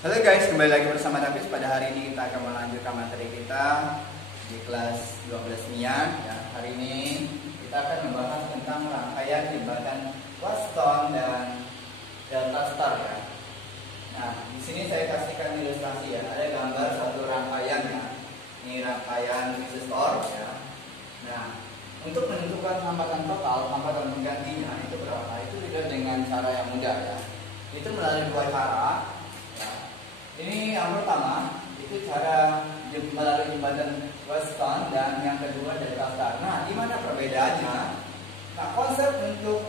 Halo guys, kembali lagi bersama Davis. Pada hari ini kita akan melanjutkan materi kita di kelas 12 MIA. Ya, hari ini kita akan membahas tentang rangkaian jembatan Weston dan Delta Star ya. Nah, di sini saya kasihkan ilustrasi ya. Ada gambar satu rangkaian ya. Ini rangkaian resistor ya. Nah, untuk menentukan hambatan total, hambatan penggantinya itu berapa? Itu tidak dengan cara yang mudah ya. Itu melalui dua cara. Ini yang pertama, itu cara melalui jembatan Weston dan yang kedua Delta Star. Nah, di mana perbedaannya? Nah, konsep untuk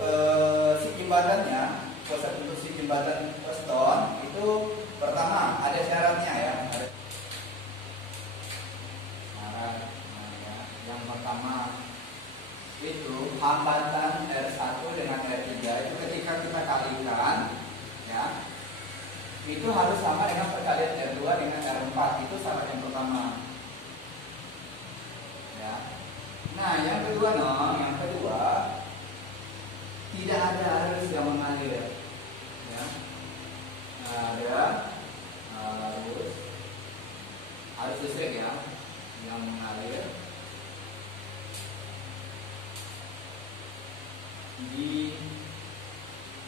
si jembatannya, konsep untuk si jembatan Weston itu pertama ada syaratnya ya. Syarat, ya. Yang pertama itu hambatan R1 dengan R3 itu ketika kita kalikan ya. Itu harus sama dengan perkalian R2 dengan R4. Itu syarat yang pertama ya. Nah yang kedua tidak ada arus yang mengalir ya. Ada arus listrik ya yang mengalir di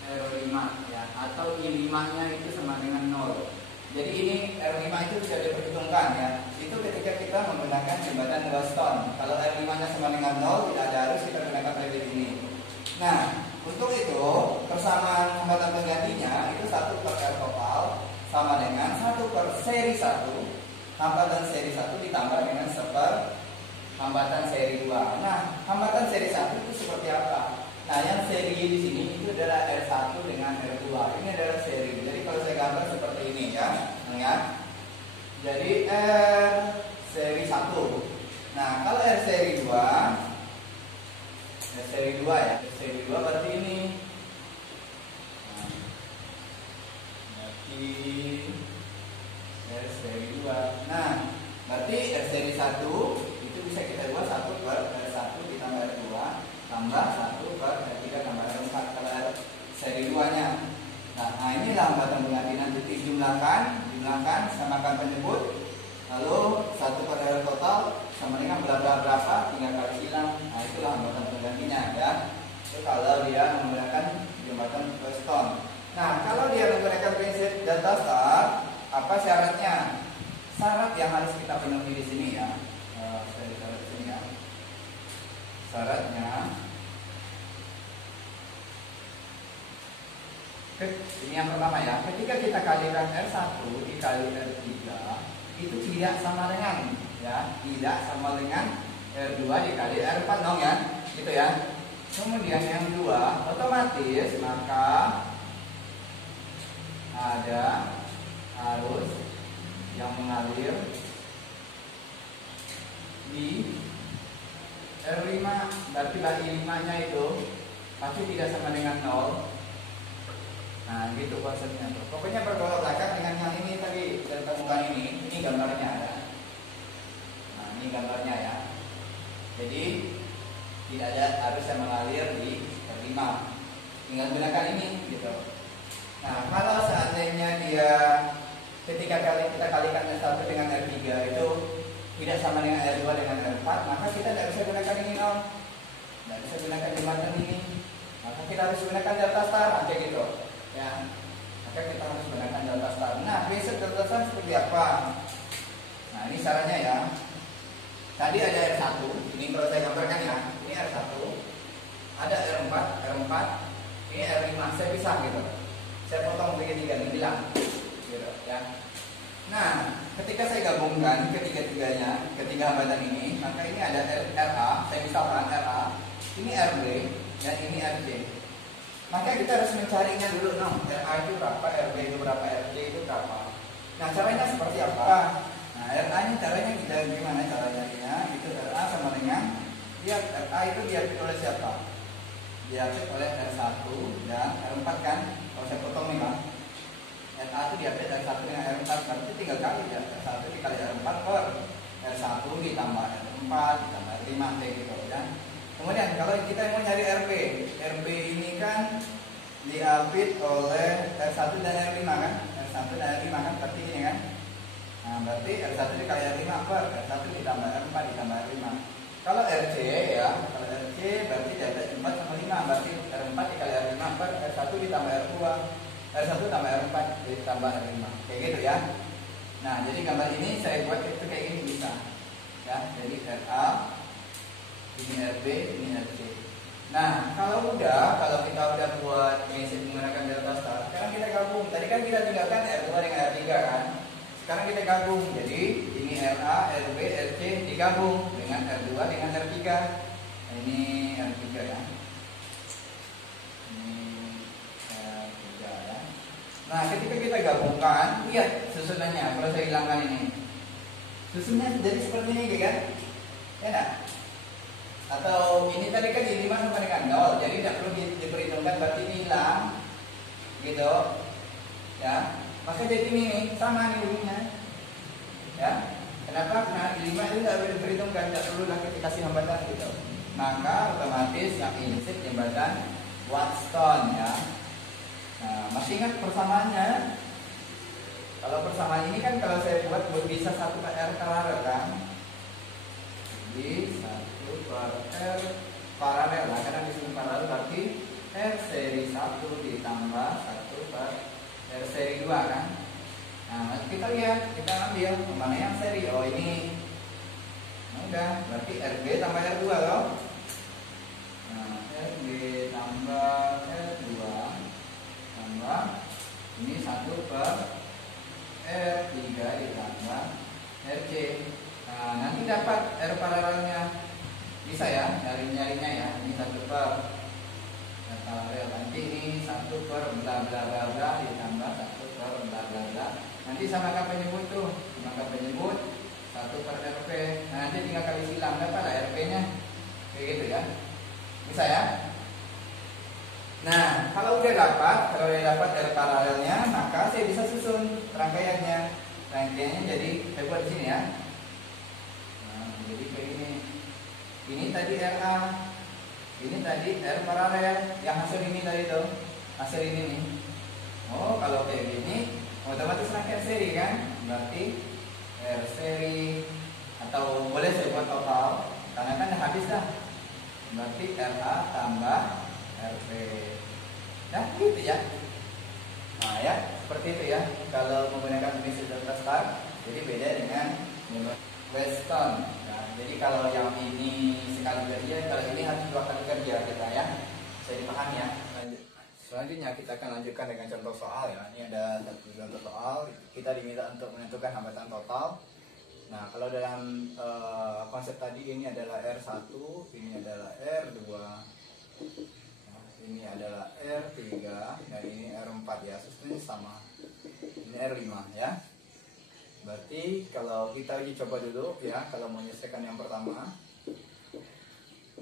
R5 ya, atau I5 nya itu sama dengan 0. Jadi ini R5 itu bisa diperhitungkan ya. Itu ketika kita menggunakan jembatan Weston. Kalau R5 nya sama dengan 0, tidak ada arus, kita gunakan prinsip ini. Nah, untuk itu persamaan hambatan penggantinya itu 1 per R total sama dengan 1 per seri 1. Hambatan seri 1 ditambah dengan 1 per hambatan seri 2. Nah, hambatan seri 1 itu seperti apa? Nah, yang seri di sini itu adalah R1 dengan R2. Ini adalah seri. Jadi kalau saya gambar seperti ini ya, ingat. Jadi R seri 1. Nah, kalau R seri 2, R seri 2 ya. R seri 2 berarti ini. Nah, berarti R seri 2. Nah, berarti R seri 1 itu bisa kita buat 1 per R1 ditambah R2 tambah 1 per R3 tambah R4 kalau R seri 2 nya. Nah inilah hambatan pengganti, nanti dijumlahkan, samakan penyebut, lalu 1 per R total sama dengan berapa, tinggal kali silang. Nah itulah hambatan penggantinya ya. Itu kalau dia menggunakan jembatan Weston. Nah kalau dia menggunakan prinsip Delta Star, apa syaratnya? Syarat yang harus kita penuhi di sini ya. Saya taruh di sini ya. Syaratnya ini yang pertama ya, ketika kita kalikan R1 dikali R3 itu tidak sama dengan ya, tidak sama dengan R2 dikali R4 dong ya, gitu ya. Kemudian yang kedua, otomatis maka ada arus yang mengalir di R5, berarti I5 nya itu pasti tidak sama dengan 0. Nah gitu konsepnya tuh. Pokoknya bertolak belakang dengan yang ini tadi saya temukan ini gambarnya ya. Nah ini gambarnya ya. Jadi tidak ada arus yang mengalir di R5. Tinggal gunakan ini gitu. Nah kalau seandainya dia ketika kita kalikan R1 dengan R3 itu tidak sama dengan R2 dengan R4, maka kita tidak bisa gunakan ini dong. Tidak bisa gunakan jembatan ini. Maka kita harus gunakan Delta Star aja gitu. Ya. Maka kita harus gunakan Delta Star. Nah, prinsip Delta Star seperti apa? Nah, ini caranya ya. Tadi ada R1, ini kalau saya gambarkan ya. Ini R1. Ada R4, ini R5. Saya pisah gitu. Saya potong tiga-tiga ini bilang. Gitu ya. Nah, ketika saya gabungkan ketiga-tiganya, ketiga hambatan ini, maka ini ada RA, saya misalkan RA, ini RB, dan ini RJ. Maka kita harus mencarinya dulu, RA itu berapa, RB itu berapa, RJ itu berapa. Nah, caranya seperti apa? Nah, RA ini caranya kita gimana caranya? Itu RA sama dengan, lihat RA itu diapit oleh siapa? Diapit oleh R1 dan R4 kan? Kalau saya potong nih bang. RA itu diapit R1 dengan R4, berarti tinggal kali ya, R1 dikali R4 per R1 ditambah R4 ditambah R5 kayak gitu ya. Kemudian kalau kita mau nyari RB ini kan diapit oleh R1 dan R5 kan, R1 dan R5 kan, berarti Nah, berarti R1 dikali R5 per R1 ditambah R4 ditambah R5. Kalau RC ya, kalau RC berarti dari 4 sama 5, berarti R4 dikali R5 per R1 ditambah R2. R1 tambah R4 ditambah R5. Kayak gitu ya. Nah, jadi gambar ini saya buat itu kayak gini bisa. Ya, jadi RA, ini RB, ini RC. Nah, kalau kita udah buat prinsip menggunakan delta star, sekarang kita gabung. Tadi kan kita tinggalkan R2 dengan R3 kan. Sekarang kita gabung. Jadi ini RA, RB, RC digabung dengan R2 dengan R3. Nah, ini R3 ya. Ini R3 ya. Nah, ketika kita gabungkan, lihat susunannya. Kalau saya hilangkan ini, susunnya jadi seperti ini kan? Ya enggak? Atau ini tadi kan 5 sama dengan 0, jadi tidak perlu diperhitungkan, berarti ini hilang gitu ya. Maka jadi ini sama nih ujungnya ya. Kenapa? Karena 5 itu tidak perlu diperhitungkan, tidak perlu lagi dikasih hambatan gitu. Maka otomatis yang insip jembatan Watson ya. Nah, masih ingat persamaannya? Kalau persamaan ini kan kalau saya buat bisa 1 per R paralel kan, di 1 per R paralel lah, karena di sini paralel berarti R seri 1 ditambah 1 per R seri 2 kan. Nah, kita lihat, kita ambil mana yang seri. Oh ini, nah, udah berarti RB tambah R2 loh. Nah, RB tambah R2 tambah ini 1 per R3 ditambah RC. Nah, nanti dapat R paralelnya. Bisa ya, nyarinya ya. Ini 1 per R paralel. Nanti ini 1 per bla bla bla bla ditambah 1 per bla bla bla. Nanti samakan penyebut tuh. Samakan penyebut 1 per RP. Nah, nanti tinggal kali silang dapat lah RP-nya. Kayak gitu ya. Bisa ya? Nah, kalau udah dapat R paralelnya, maka saya bisa susun rangkaiannya. Rangkaiannya jadi saya buat di sini ya. Jadi kayak ini. Ini tadi RA, ini tadi R paralel. Yang hasil ini tadi tuh, hasil ini nih. Oh, kalau kayak gini, otomatis rangkaian seri kan? Berarti R seri, atau boleh saya buat total, karena kan habis dah. Berarti RA tambah RP. Nah, gitu ya. Nah ya, seperti itu ya. Kalau menggunakan prinsip delta star, jadi beda dengan Weston. Nah, jadi kalau yang ini sekali kerja, kalau ini harus 2 kali kerja kita ya. Saya dipahami ya. Lanjut. Selanjutnya kita akan lanjutkan dengan contoh soal ya. Ini ada satu contoh soal. Kita diminta untuk menentukan hambatan total. Nah, kalau dalam konsep tadi ini adalah R1, ini adalah R2, nah, ini adalah R3, dan ini R4 ya. Susunnya sama. Ini R5 ya. Berarti kalau kita uji coba dulu ya, kalau menyelesaikan yang pertama,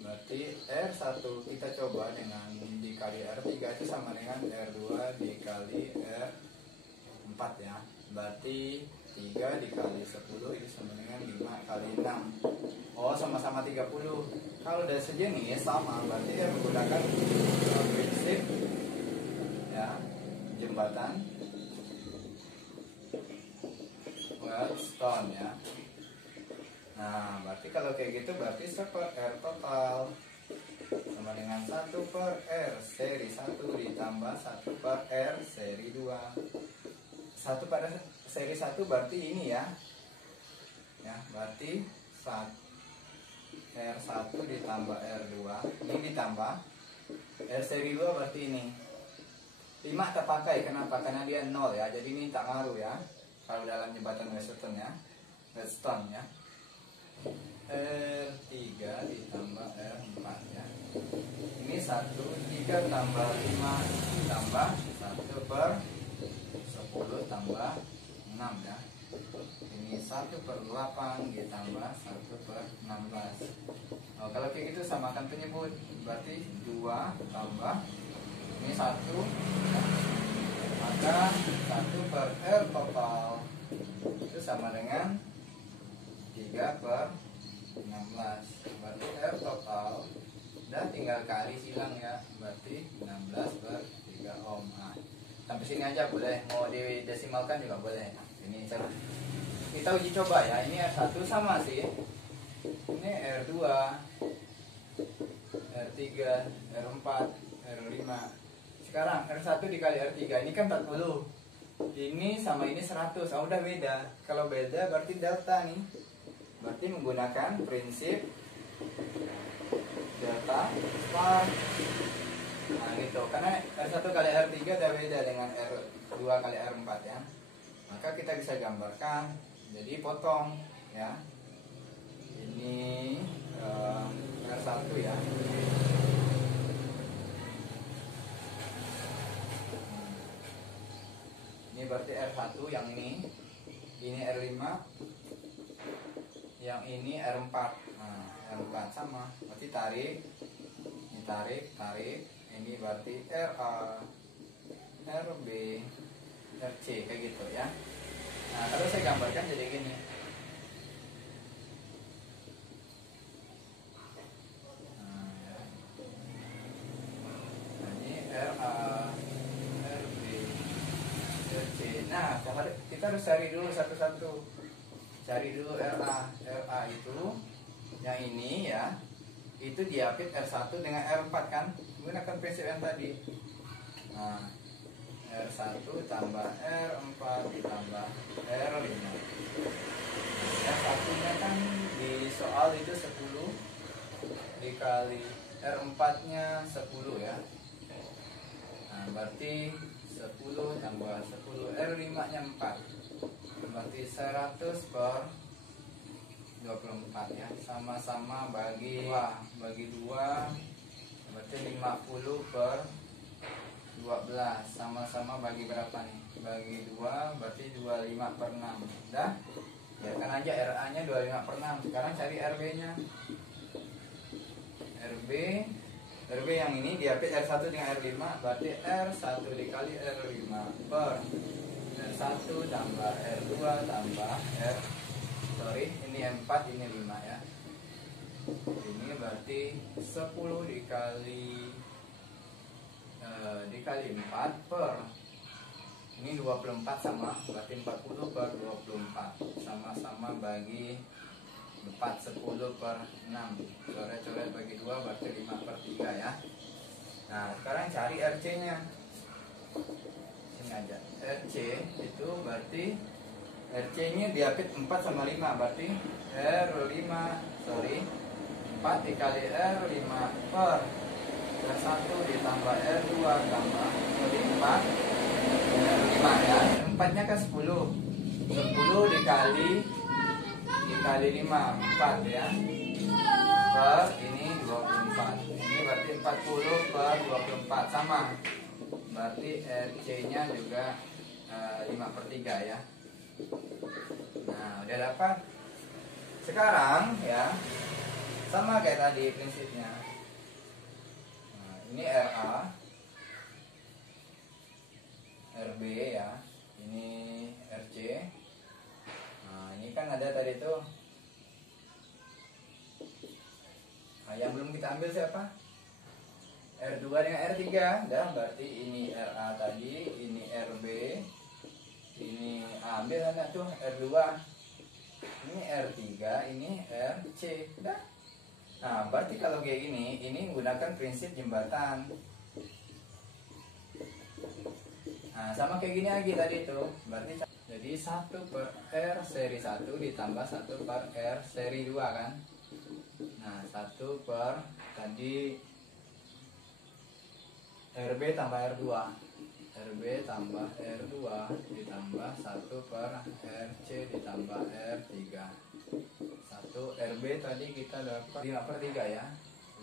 berarti R1 kita coba dengan dikali R3 itu sama dengan R2 dikali R4 ya. Berarti 3 dikali 10 itu sama dengan 5 kali 6. Oh, sama-sama 30. Kalau udah sejenis sama, berarti dia menggunakan prinsip ya, jembatan Weston ya. Nah, berarti kalau kayak gitu berarti 1 per R total sama dengan 1 per R seri 1 ditambah 1 per R seri 2. 1 per R seri 1 berarti ini ya. Ya, berarti R1 ditambah R2. Ini ditambah R seri 2 berarti ini. 5 terpakai, kenapa? Karena dia 0 ya. Jadi ini tak ngaruh ya. Kalau dalam jembatan Weston ya, R3 ditambah R4 ya. Ini 3 tambah 5 tambah 1 per 10 tambah 6 ya. Ini 1 per 8 ditambah 1 per 16. Oh, kalau kayak gitu samakan penyebut, berarti 2 tambah ini 1 ya. Maka 1 per R total itu sama dengan 3 per 16. Berarti R total dan tinggal kali silang ya. Berarti 16 per 3 ohm. Nah, sampai sini aja boleh. Mau didesimalkan juga boleh. Ini saya kita uji coba ya. Ini R1 sama sih. Ini R2, R3, R4, R5. Sekarang R1 dikali R3 ini kan 40. Ini sama ini 100. Oh, udah beda. Kalau beda berarti delta nih. Berarti menggunakan prinsip delta star. Nah gitu. Karena R1 kali R3 udah beda dengan R2 kali R4 ya. Maka kita bisa gambarkan. Jadi potong ya. Ini R1 ya. Ini berarti R1 yang ini R5, yang ini R4. Nah, R4 sama. Berarti tarik. Ini tarik. Ini berarti RA, RB, RC kayak gitu ya. Nah, kalau saya gambarkan jadi gini. Nah, kita harus cari dulu satu-satu. Cari dulu RA. RA itu yang ini ya. Itu diapit R1 dengan R4 kan? Menggunakan prinsip yang tadi. Nah, R1 tambah R4 ditambah R5. R1-nya kan di soal itu 10 dikali R4-nya 10 ya. Nah, berarti 10 tambah 10 R5 nya 4 berarti 100 per 24 ya. Sama-sama bagi 2 berarti 50 per 12. Sama-sama bagi berapa nih? Bagi 2 berarti 25 per 6. Udah? Biarkan aja RA nya 25 per 6. Sekarang cari RB nya. RB yang ini diapit R1 dengan R5 berarti R1 dikali R5 per R1 tambah R2 tambah ini 4 ini 5 ya. Ini berarti 10 dikali 4 per ini 24 sama berarti 40 per 24 sama-sama bagi 4 10 per 6 coret-coret bagi 2 berarti 5 per 3 ya. Nah sekarang cari RC nya. Sini aja. RC itu berarti RC nya diapit 4 sama 5 berarti R5 4 dikali R5 per R1 ditambah R2 tambah 4 R5 ya. 4 nya kan 10 dikali 5 4 ya per ini 24. Ini berarti 40 per 24 sama berarti RC nya juga 5 per 3 ya. Nah udah dapat. Sekarang ya sama kayak tadi prinsipnya. Nah, ini RA RB ya, ini RC. Nah ini kan ada tadi tuh. Nah, yang belum kita ambil siapa? R2 dengan R3. Dah berarti ini RA tadi, ini RB, ini ambil anak tuh R2. Ini R3, ini RC. Dah. Nah, berarti kalau kayak gini, ini menggunakan prinsip jembatan. Nah, sama kayak gini lagi tadi tuh. Berarti jadi 1 per R seri 1 ditambah 1 per R seri 2 kan. Nah 1 per tadi RB tambah R2 RB tambah R2 ditambah 1 per RC ditambah R3. 1 RB tadi kita dapat 5 per 3 ya.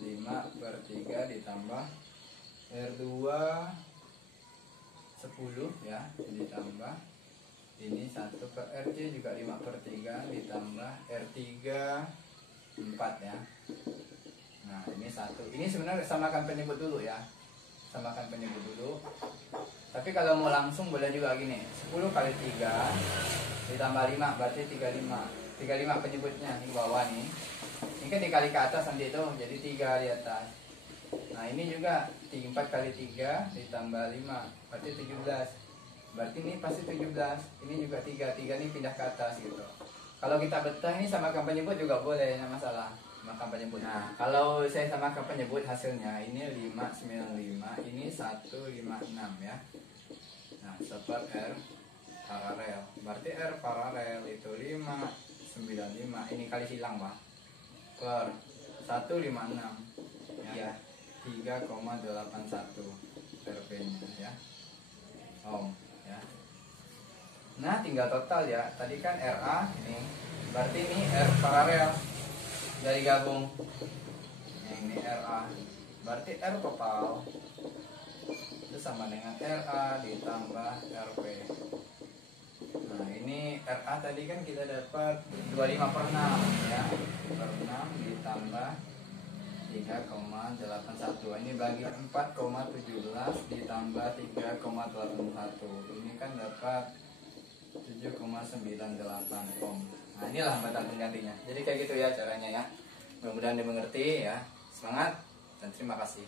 5 per 3 ditambah R2 10 ya, ditambah ini 1 per RC juga 5 per 3 ditambah R3 4 ya. Nah ini 1. Ini sebenarnya samakan penyebut dulu ya, samakan penyebut dulu. Tapi kalau mau langsung boleh juga gini, 10 kali 3 ditambah 5 berarti 35. 35 penyebutnya di bawah nih. Ini kan dikali ke atas nanti itu jadi 3 di atas. Nah ini juga 4 kali 3 ditambah 5 berarti 17. berarti ini pasti 17. Ini juga 3 ini pindah ke atas gitu. Kalau kita betah ini samakan penyebut juga boleh, nggak masalah. Samakan penyebut. Nah, kalau saya samakan penyebut hasilnya ini 595, ini 156 ya. Nah, support R paralel. Berarti R paralel itu 595. Ini kali silang, Pak. Per 156. Ya. 3,81 RP-nya ya. Ohm ya. Nah, tinggal total ya. Tadi kan RA ini. Berarti ini R paralel dari gabung. Ini RA. Berarti R total itu sama dengan RA ditambah RP. Nah, ini RA tadi kan kita dapat 25 per 6 ya. Per 6 ditambah 3,81. Ini bagi 4,17 ditambah 3,81. Ini kan dapat 7,98 ohm. Nah, inilah hambatan penggantinya. Jadi kayak gitu ya caranya ya. Mudah-mudahan dimengerti ya. Semangat dan terima kasih.